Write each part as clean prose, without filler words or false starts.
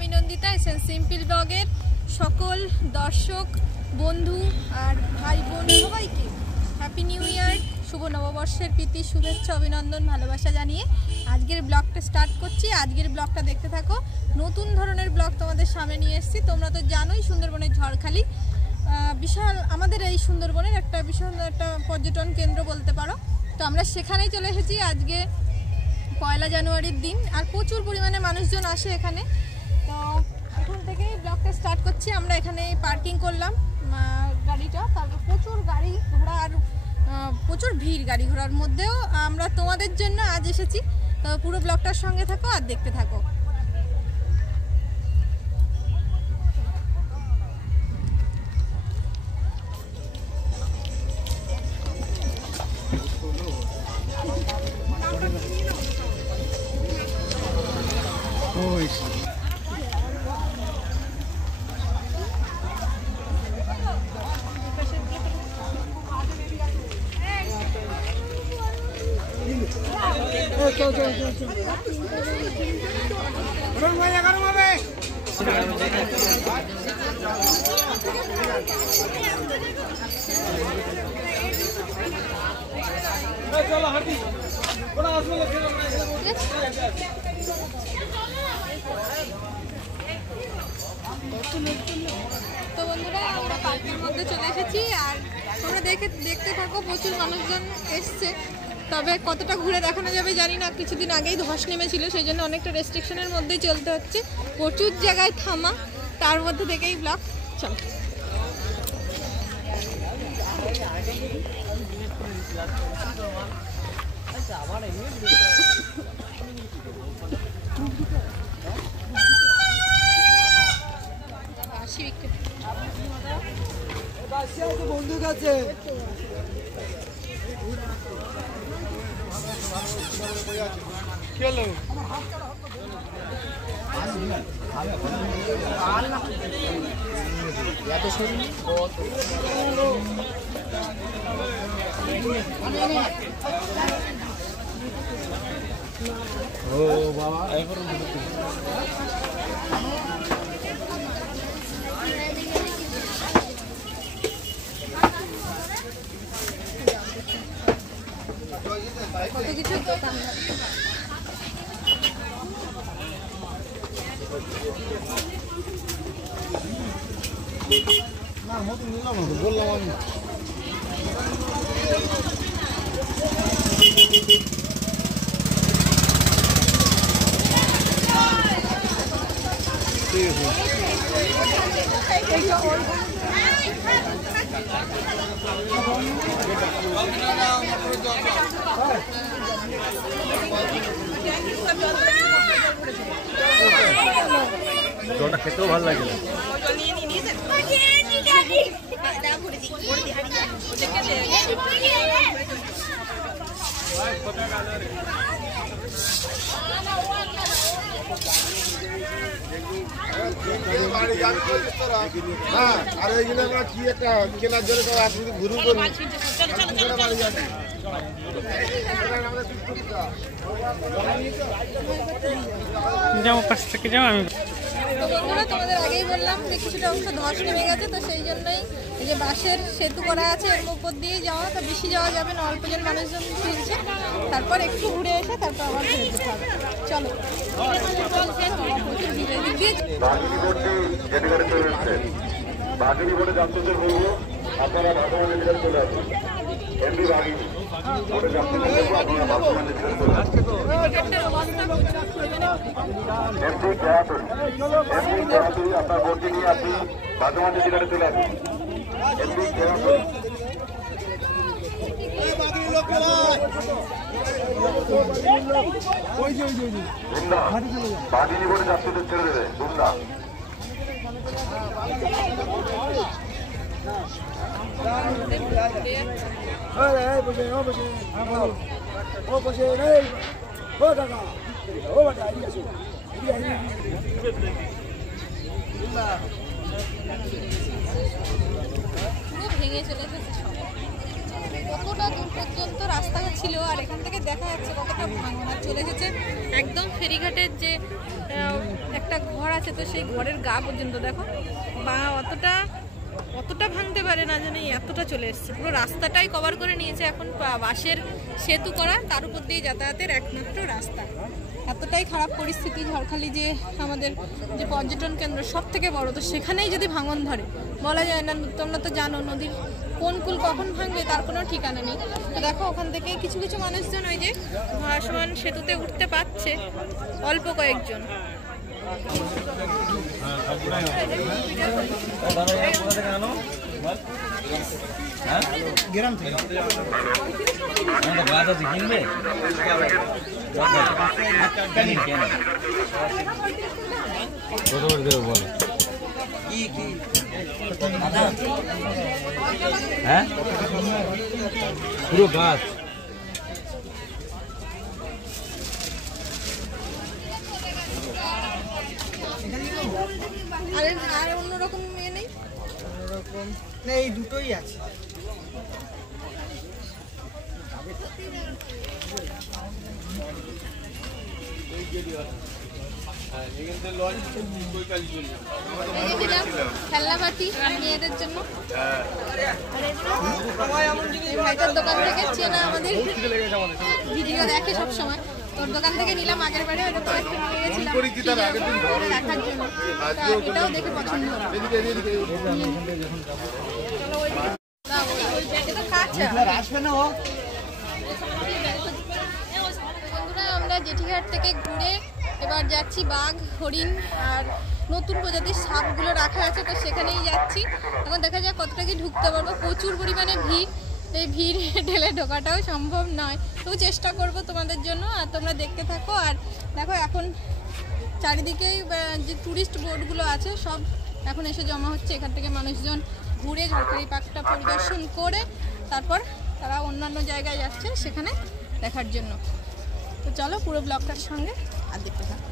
আমি Nandita. SN simple ব্লগের সকল দর্শক বন্ধু আর ভাই বোন সবাইকে হ্যাপি নিউ ইয়ার, শুভ নববর্ষের প্রীতি শুভেচ্ছা অভিনন্দন ভালোবাসা জানিয়ে আজকের ব্লগটা স্টার্ট করছি। আজকের ব্লগটা দেখতে থাকো। নতুন ধরনের ব্লগ তোমাদের সামনে নিয়ে এসেছি। তোমরা তো জানোই সুন্দরবনের ঝড়খালি বিশাল, আমাদের এই সুন্দরবনের একটা বিশাল একটা পর্যটন কেন্দ্র বলতে পারো। তো আমরা সেখানেই চলে এসেছি আজকে পয়লা জানুয়ারির দিন, আর প্রচুর পরিমাণে মানুষজন আসে এখানে। তো এখান থেকেই ব্লগটা স্টার্ট করছি। আমরা এখানে পার্কিং করলাম গাড়িটা, তারপর প্রচুর গাড়ি ঘোড়া আর প্রচুর ভিড় গাড়ি ঘোড়ার মধ্যেও আমরা তোমাদের জন্য আজ এসেছি। তো পুরো ব্লগটার সঙ্গে থাকো আর দেখতে থাকো। তো বন্ধুরা আমরা পার্কের মধ্যে চলে এসেছি, আর তোমরা দেখতে থাকো। প্রচুর মানুষজন এসছে, তবে কতটা ঘুরে দেখানো যাবে জানি না। কিছুদিন আগেই ধস নেমেছিল, সেই জন্য অনেকটা রেস্ট্রিকশনের মধ্যেই চলতে হচ্ছে। প্রচুর জায়গায় থামা, তার মধ্যে থেকেই ব্লগ চল। বন্ধু কাছে ও বাবা কত কিছু দোকান। না মতো নিলাম বললাম আমি ঠিক জলটা খেতেও ভালো লাগে। হ্যাঁ, আর এইগুলো আমরা কি একটা কেনার জন্য ঘুরু করি যাও পাশ থেকে যাও। আমি বন্ধুরা তোমাদের আগেই বললাম যে কিছুটা অংশ ধস নেমে গেছে, তো সেই জন্যই এই যে বাঁশের সেতু করা আছে, এর উপর দিয়ে যাওয়া। তো বেশি যাওয়া যাবে না, অল্পজন মানুষজন ফিরছে, তারপর একটু ঘুরে এসে তারপর আবার ফিরে যেতে হবে। চলো। আপনারা ভাগবানের দিকে চলে আসুন। এমনি ভাগিনি আপনার ভোটটি নিয়ে আপনি ভাগবানের দিকে চলে আসুন। এমনি বাগিনি বলে যাত্রীদের ছেড়ে দেবে দুমদা। ভেঙে চলে এসেছে সব। কতটা দূর পর্যন্ত রাস্তা রাস্তা ছিল, আর এখান থেকে দেখা যাচ্ছে কতটা ভাঙা চলে এসেছে একদম ফেরিঘাটের যে একটা ঘর আছে, তো সেই ঘরের গা পর্যন্ত দেখো, বা অতটা ভাঙতে পারে না জানি, এতটা চলে এসছে। পুরো রাস্তাটাই কভার করে নিয়েছে এখন বাঁশের সেতু করা, তার উপর দিয়ে যাতায়াতের একমাত্র রাস্তা। এতটাই খারাপ পরিস্থিতি। ঝড়খালি যে আমাদের যে পর্যটন কেন্দ্র সব থেকে বড়, তো সেখানেই যদি ভাঙন ধরে বলা যায় না। তোমরা তো জানো নদীর কোন কুল কখন ভাঙবে তার কোনো ঠিকানা নেই। তো দেখো ওখান থেকে কিছু কিছু মানুষজন ওই যে ভাসমান সেতুতে উঠতে পারছে, অল্প কয়েকজন। গ্রাম থেকে হ্যাঁ পুরো গাছ আর অন্যরকম ইয়ে নেই, না এই দুটোই আছে। খেলনাবাটি মেয়েদের জন্য। ভাইটার দোকান থেকে চেনা, আমাদের ভিডিও দেখে সব সময়, তোর দোকান থেকে নিলাম আগের বারে, ওটা তো একটু নিয়ে গেছিলাম দেখার জন্য, এটাও দেখে পছন্দ হলো। বন্ধুরা আমরা জেঠিঘাট থেকে ঘুরে এবার যাচ্ছি বাঘ, হরিণ আর নতুন প্রজাতির সাপগুলো রাখা আছে, তো সেখানেই যাচ্ছি। এখন দেখা যাক কতটা কি ঢুকতে পারবো। প্রচুর পরিমাণে ভিড়, এই ভিড় ঠেলে ঢোকাটাও সম্ভব নয়, তবু চেষ্টা করব তোমাদের জন্য, আর তোমরা দেখতে থাকো। আর দেখো এখন চারিদিকেই যে টুরিস্ট বোটগুলো আছে সব এখন এসে জমা হচ্ছে। এখান থেকে মানুষজন ঘুরে ঝড়খালি পার্কটা পরিদর্শন করে তারপর তারা অন্যান্য জায়গায় যাচ্ছে সেখানে দেখার জন্য। তো চলো পুরো ব্লগটার সঙ্গে আর দেখতে থাকো।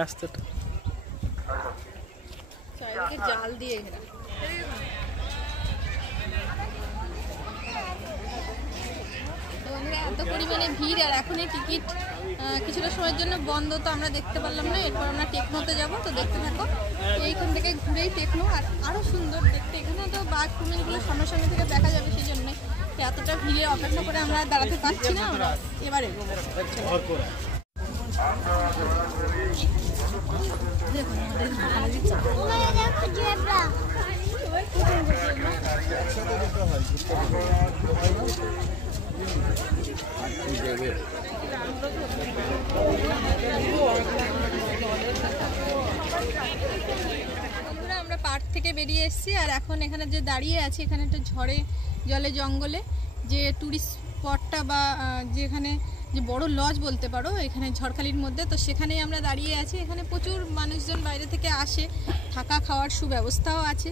রাস্তাটা চারিদিকে জাল দিয়ে ঘেরা। এত পরিমাণে ভিড়, আর এখন এই টিকিট কিছুটা সময়ের জন্য বন্ধ, তো আমরা দেখতে পারলাম না। এরপর আমরা টেকনোতে যাব, তো দেখতে থাকো। এইখান থেকে ঘুরেই টেকনো, আর আরও সুন্দর দেখতে। এখানে তো বাঘ কুমিরগুলো সামনাসামনি থেকে দেখা যাবে, সেই জন্যে এতটা ভিড়ে অপেক্ষা করে আমরা দাঁড়াতে পারছি না। আমরা এবারে আমরা পার্ক থেকে বেরিয়ে এসেছি, আর এখন এখানে যে দাঁড়িয়ে আছি, এখানে একটা ঝড়ে জলে জঙ্গলে যে টুরিস্ট স্পটটা বা যেখানে যে বড় লজ বলতে পারো এখানে ঝড়খালির মধ্যে, তো সেখানেই আমরা দাঁড়িয়ে আছি। এখানে প্রচুর মানুষজন বাইরে থেকে আসে, থাকা খাওয়ার সুব্যবস্থাও আছে।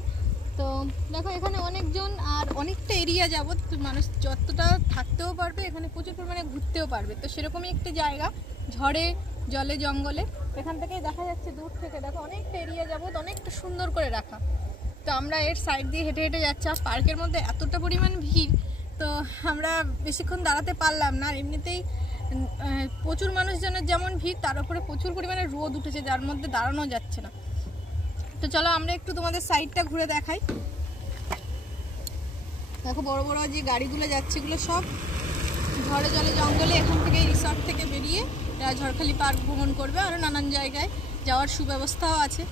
তো দেখো এখানে অনেকজন, আর অনেকটা এরিয়া যাবত মানুষ যতটা থাকতেও পারবে, এখানে প্রচুর পরিমাণে ঘুরতেও পারবে। তো সেরকমই একটা জায়গা, ঝড়ে জলে জঙ্গলে। এখান থেকেই দেখা যাচ্ছে দূর থেকে, দেখো অনেকটা এরিয়া যাবত অনেকটা সুন্দর করে রাখা। তো আমরা এর সাইড দিয়ে হেঁটে হেঁটে যাচ্ছি। আর পার্কের মধ্যে এতটা পরিমাণ ভিড়, তো আমরা বেশিক্ষণ দাঁড়াতে পারলাম না। আর এমনিতেই প্রচুর মানুষজনের যেমন ভিড়, তার উপরে প্রচুর পরিমাণে রোদ উঠেছে, যার মধ্যে দাঁড়ানো যাচ্ছে না। তো চলো আমরা একটু তোমাদের সাইডটা ঘুরে দেখাই। দেখো বড় বড় যে গাড়িগুলো যাচ্ছে, এগুলো সব ঝড়ে জলে জঙ্গলে এখান থেকে রিসর্ট থেকে বেরিয়ে ঝড়খালি পার্ক ভ্রমণ করবে, আরও নানান জায়গায় যাওয়ার সুব্যবস্থাও আছে।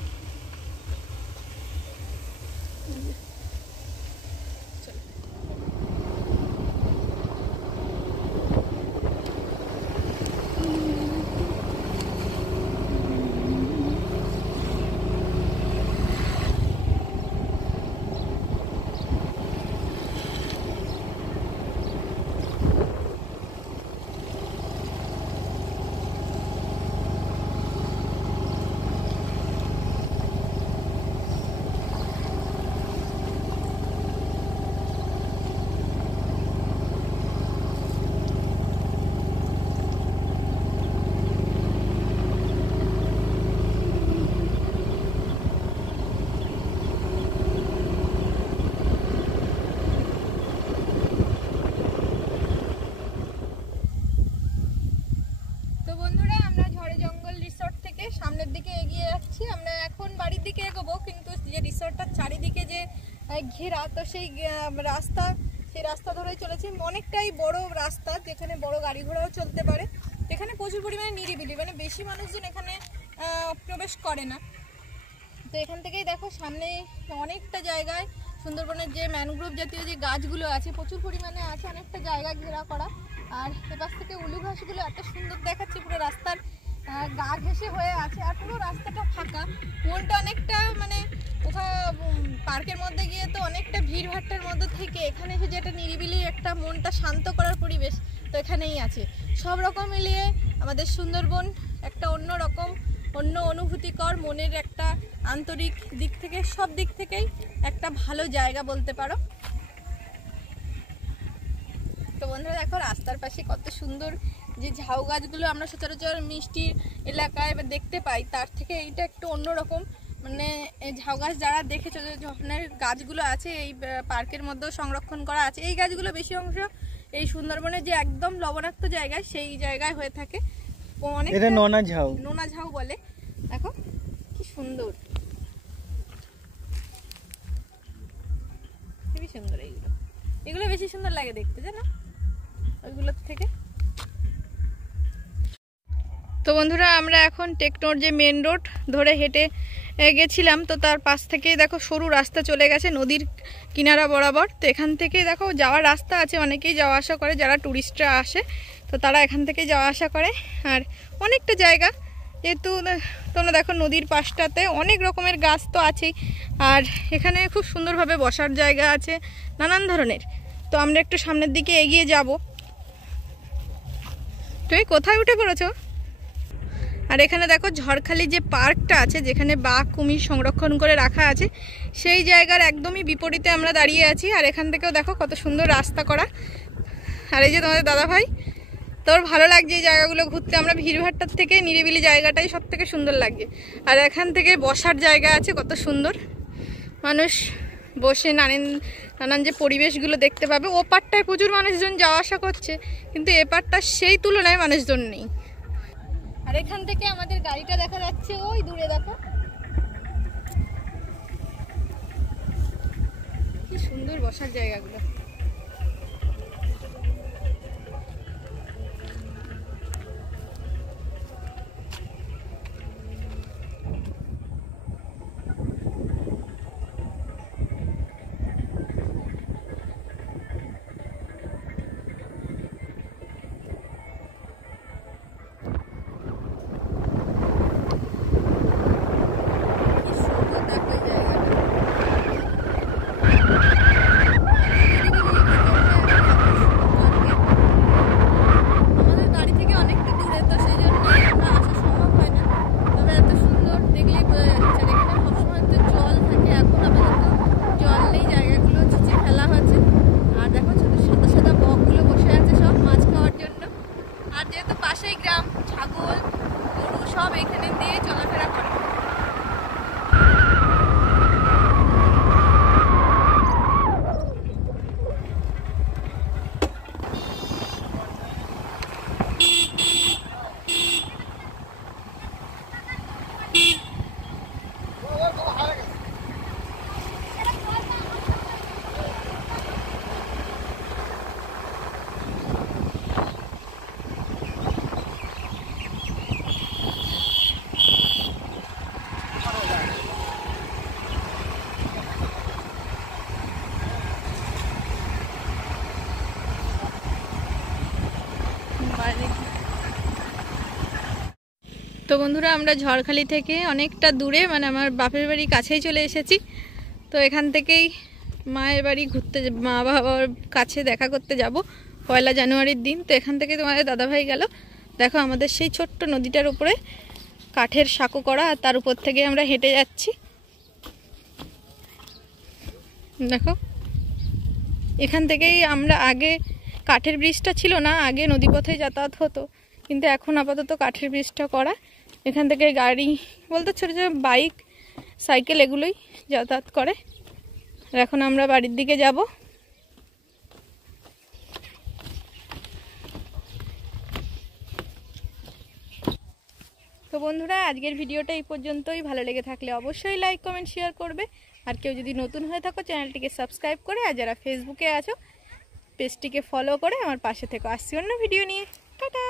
তো বন্ধুরা আমরা ঝড়ে জঙ্গল রিসর্ট থেকে সামনের দিকে এগিয়ে যাচ্ছি। আমরা এখন বাড়ির দিকে এগোবো, কিন্তু যে রিসর্টটার চারিদিকে যে ঘেরা, তো সেই রাস্তা ধরেই চলেছি। অনেকটাই বড় রাস্তা, যেখানে বড় গাড়ি ঘোড়াও চলতে পারে। এখানে প্রচুর পরিমাণে নিরিবিলি, মানে বেশি মানুষজন এখানে প্রবেশ করে না। তো এখান থেকেই দেখো সামনে অনেকটা জায়গায় সুন্দরবনের যে ম্যানগ্রোভ জাতীয় যে গাছগুলো আছে প্রচুর পরিমাণে আছে, অনেকটা জায়গা ঘেরা করা। আর এপাশ থেকে উলু ঘাসগুলো এত সুন্দর দেখাচ্ছে, পুরো রাস্তার গা ঘেঁষে হয়ে আছে, আর পুরো রাস্তাটা ফাঁকা। মনটা অনেকটা মানে ওখানে পার্কের মধ্যে গিয়ে তো অনেকটা ভিড়ভাট্টার মধ্যে থেকে এখানে এসে যেটা নিরিবিলি একটা মনটা শান্ত করার পরিবেশ, তো এখানেই আছে। সব রকম মিলিয়ে আমাদের সুন্দরবন একটা অন্য অনুভূতিকর, মনের একটা আন্তরিক দিক থেকে সব দিক থেকেই একটা ভালো জায়গা বলতে পারো। তো বন্ধুরা দেখো রাস্তার পাশে কত সুন্দর যে ঝাউ গাছগুলো আমরা সচরাচর মিষ্টির এলাকায় দেখতে পাই, তার থেকে এইটা একটু অন্যরকম। মানে ঝাউ গাছ যারা দেখেছো, যে ধরনের গাছগুলো আছে এই পার্কের মধ্যেও সংরক্ষণ করা আছে, এই গাছগুলো বেশি অংশ এই সুন্দরবনের যে একদম লবণাক্ত জায়গায় সেই জায়গায় হয়ে থাকে। এটা নোনা ঝাউ বলে। দেখো কি সুন্দর, খুবই সুন্দর। এগুলো বেশি সুন্দর লাগে দেখতে, জানো ওইগুলোর থেকে। তো বন্ধুরা আমরা এখন টেকনোর যে মেন রোড ধরে হেঁটে গেছিলাম, তো তার পাশ থেকেই দেখো সরু রাস্তা চলে গেছে নদীর কিনারা বরাবর। তো এখান থেকেই দেখো যাওয়ার রাস্তা আছে, অনেকেই যাওয়া আসা করে, যারা ট্যুরিস্টরা আসে তো তারা এখান থেকেই যাওয়া আসা করে। আর অনেকটা জায়গা, যেহেতু তোমরা দেখো নদীর পাশটাতে অনেক রকমের গাছ তো আছেই, আর এখানে খুব সুন্দরভাবে বসার জায়গা আছে নানান ধরনের। তো আমরা একটু সামনের দিকে এগিয়ে যাব। তুমি কোথায় উঠে পড়েছো? আর এখানে দেখো ঝড়খালি যে পার্কটা আছে, যেখানে বাঘ কুমির সংরক্ষণ করে রাখা আছে, সেই জায়গার একদমই বিপরীতে আমরা দাঁড়িয়ে আছি। আর এখান থেকেও দেখো কত সুন্দর রাস্তা করা। আর এই যে তোমাদের দাদা ভাই, তোর ভালো লাগছে এই জায়গাগুলো ঘুরতে। আমরা ভিড়ভাট্টার থেকে নিরিবিলি জায়গাটাই সব থেকে সুন্দর লাগছে। আর এখান থেকে বসার জায়গা আছে কত সুন্দর, মানুষ বসে নানান যে পরিবেশগুলো দেখতে পাবে। ও পারটায় প্রচুর মানুষজন যাওয়া আসা করছে, কিন্তু এ পারটা সেই তুলনায় মানুষজন নেই। আর এখান থেকে আমাদের গাড়িটা দেখা যাচ্ছে ওই দূরে, দেখো কি সুন্দর বসার জায়গাগুলো। তো বন্ধুরা আমরা ঝড়খালি থেকে অনেকটা দূরে, মানে আমার বাপের বাড়ি কাছেই চলে এসেছি। তো এখান থেকেই মায়ের বাড়ি ঘুরতে, মা বাবার কাছে দেখা করতে যাব 1 জানুয়ারির দিন। তো এখান থেকে তোমাদের দাদাভাই গেল। দেখো আমাদের সেই ছোট্ট নদীটার উপরে কাঠের সাঁকো করা, আর তার উপর থেকে আমরা হেঁটে যাচ্ছি। দেখো এখান থেকেই আমরা, আগে কাঠের ব্রিজটা ছিল না, আগে নদীপথে যাতায়াত হতো, কিন্তু এখন আপাতত কাঠের ব্রিজটা করা। এখান থেকে গাড়ি বলতে ছোটো ছোটো বাইক, সাইকেল এগুলোই যাতায়াত করে। আর এখন আমরা বাড়ির দিকে যাব। বন্ধুরা আজকের ভিডিওটা এই পর্যন্তই। ভালো লেগে থাকলে অবশ্যই লাইক কমেন্ট শেয়ার করবে। আর কেউ যদি নতুন হয়ে থাকো চ্যানেলটিকে সাবস্ক্রাইব করে, আর যারা ফেসবুকে আছো পেজটিকে ফলো করে আমার পাশে থেকে আসছি অন্য ভিডিও নিয়ে। টাটা।